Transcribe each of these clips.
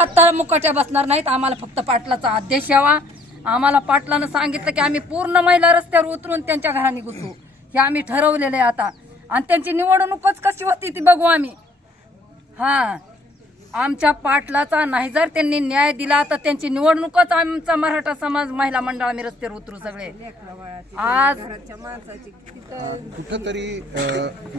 आता मुकाट्या बसणार नाहीत. आम्हाला फक्त पाटलाचा आदेश यावा. आम्हाला पाटलानं सांगितलं की आम्ही पूर्ण महिला रस्त्यावर उतरून त्यांच्या घराने घुसू. हे आम्ही ठरवलेलं आहे आता. आणि त्यांची निवडणूकच कशी होती ती बघू आम्ही. हां. आमच्या पाटलाचा नाही. जर त्यांनी न्याय दिला तर त्यांची निवडणूकच आमचा मराठा समाज महिला मंडळ आम्ही रस्त्यावर उतरू सगळे. आज कुठंतरी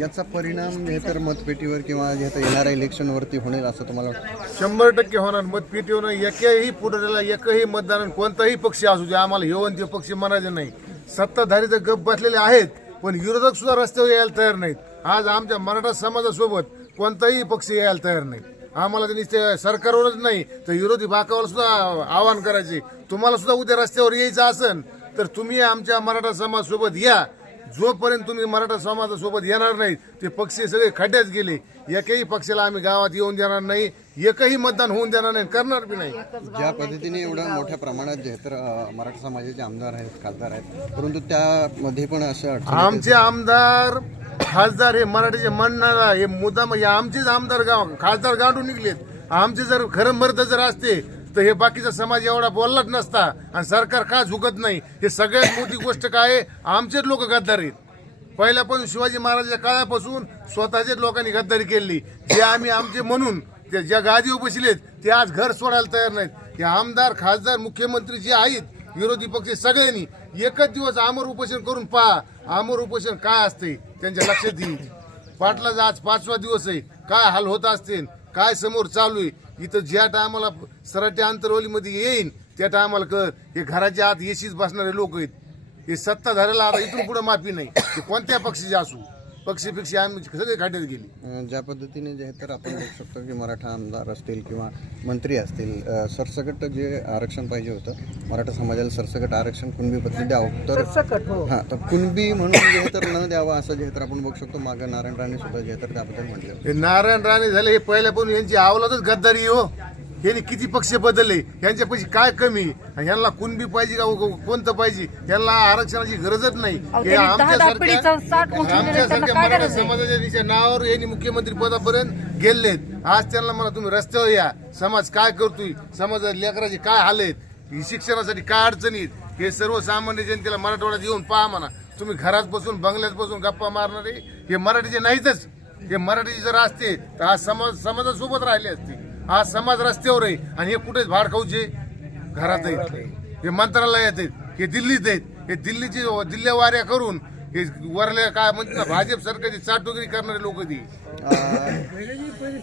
याचा परिणाम हे तर मतपेटीवर किंवा येणाऱ्या इलेक्शनवरती होईल असं तुम्हाला वाटतं? शंभर टक्के होणार. मतपेटीवर एकही पुढाऱ्याला एकही मतदान कोणताही पक्ष असू दे आम्हाला येऊन ते पक्ष म्हणायचे नाही. सत्ताधारी तर गप बसलेले आहेत पण विरोधक सुद्धा रस्त्यावर यायला तयार नाहीत. आज आमच्या मराठा समाजासोबत कोणताही पक्ष यायला तयार नाहीत. आम्हाला तर नुसते सरकारवरच नाही तर विरोधी बाकावर सुद्धा आवाहन करायचे. तुम्हाला सुद्धा उद्या रस्त्यावर यायचं असेल तर तुम्ही आमच्या मराठा समाज सोबत या. जोपर्यंत तुम्ही मराठा समाजासोबत येणार नाही ते पक्ष सगळे खड्ड्यात गेले. एकही पक्षाला आम्ही गावात येऊन देणार नाही एकही मतदान होऊन देणार नाही करणार बी नाही. ज्या पद्धतीने एवढ्या मोठ्या प्रमाणात जे तर मराठा समाजाचे आमदार आहेत खासदार आहेत परंतु त्यामध्ये पण असं आमचे आमदार खासदार हे मराठीचे म्हणणारा हे मुद्दाम हे आमचेच आमदार गाव खासदार गांडून निघलेत. आमचे जर खरं मर्द जर असते तर हे बाकीचा समाज एवढा बोललाच नसता आणि सरकार का झुकत नाही? हे सगळ्यात मोठी गोष्ट काय आहे? आमचेच लोक गद्दार आहेत. पहिल्यापासून शिवाजी महाराजांच्या काळापासून स्वतःच्याच लोकांनी गद्दारी केली. जे आम्ही आमचे म्हणून त्या ज्या गादीवर बसलेत ते आज घर सोडायला तयार नाहीत. हे आमदार खासदार मुख्यमंत्री जे आहेत विरोधी पक्ष सगळ्यांनी एकच दिवस आमर उपोषण करून पहा. आमर उपोषण काय असते? त्यांच्या लक्षात येईल. पाटलाचा आज पाचवा दिवस आहे. काय हाल होत असतील? काय समोर चालू आहे? इथं ज्या टायमाला सराटी अंतरवलीमध्ये येईन त्या टायमाला कर हे घराच्या आत येशीच बसणारे लोक आहेत. हे सत्ताधाऱ्याला आता इथून पुढे माफी नाही. ते कोणत्या पक्षाचे असू? पक्षीपेक्षा आम्ही सगळे खाट्यात गेली. अ, ज्या पद्धतीने जे आहे तर आपण बघू शकतो की मराठा आमदार असतील किंवा मंत्री असतील अ, सरसकट जे आरक्षण पाहिजे होतं मराठा समाजाला सरसकट आरक्षण कुणबी पद्धती द्यावं? तर हा. तर कुणबी म्हणून जे आहे तर न द्यावं असं जे आहे तर आपण बघू शकतो. मागं नारायण राणे सुद्धा जे आहे तर त्याबद्दल म्हटलं हे नारायण राणे झाले हे पहिल्यापासून यांची आवलातच गद्दारी आहे हो. यांनी किती पक्ष बदलले यांच्यापाशी काय कमी? आणि यांना कुणबी पाहिजे का कोणतं पाहिजे? यांना आरक्षणाची गरजच नाही. हे आमच्यासारख्या मराठा? समाजाच्या नावावर यांनी मुख्यमंत्री पदापर्यंत गेलेत. आज त्यांना म्हणा तुम्ही रस्त्यावर या. समाज काय करतोय? समाजात लेकराचे काय हाल आहेत? ही शिक्षणासाठी काय अडचणीत हे सर्वसामान्य जनतेला मराठवाड्यात येऊन पहा म्हणा. तुम्ही घरात बसून बंगल्यात बसून गप्पा मारणारे हे मराठीचे नाहीतच. हे मराठीचे जर असते तर आज समाज समाजासोबत राहिले असते. आज समाज रस्त्यावर आहे आणि हे कुठेच भाड खाऊचे घरात आहेत. हे मंत्रालयात आहेत हे दिल्लीत आहेत. हे दिल्लीची दिल्ल्या वाऱ्या करून हे वरल्या काय म्हणजे ना भाजप सरकारची चाटोगिरी करणारे लोक ती.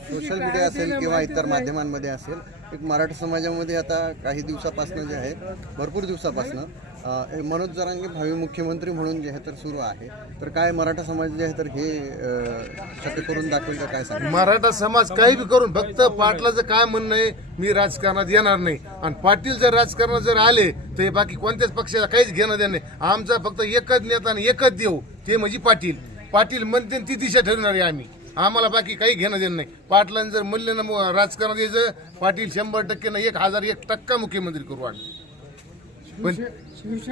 सोशल मीडिया असेल किंवा इतर माध्यमांमध्ये असेल एक मराठा समाजामध्ये आता काही दिवसापासून जे आहे भरपूर दिवसापासून मनोज जरांगे भावी मुख्यमंत्री म्हणून जे आहे तर सुरू आहे. तर काय मराठा समाज जे आहे तर हे शक्य करून दाखवेल काय सांग मराठा समाज काही बी करून फक्त पाटलाचं काय म्हणणं आहे मी राजकारणात येणार नाही. आणि पाटील जर राजकारणात जर आले तर हे बाकी कोणत्याच पक्षाला काहीच घेणं देणं नाही. आमचा फक्त एकच नेता आणि एकच देऊ ते म्हणजे पाटील. पाटील म्हणते ती दिशा ठरवणार आहे आम्ही. आम्हाला बाकी काही घेणं देणं नाही. पाटलांनी जर म्हणले ना मग राजकारणात यायचं पाटील शंभर टक्के ना एक हजार एक टक्का मुख्यमंत्री करू वाटलं पण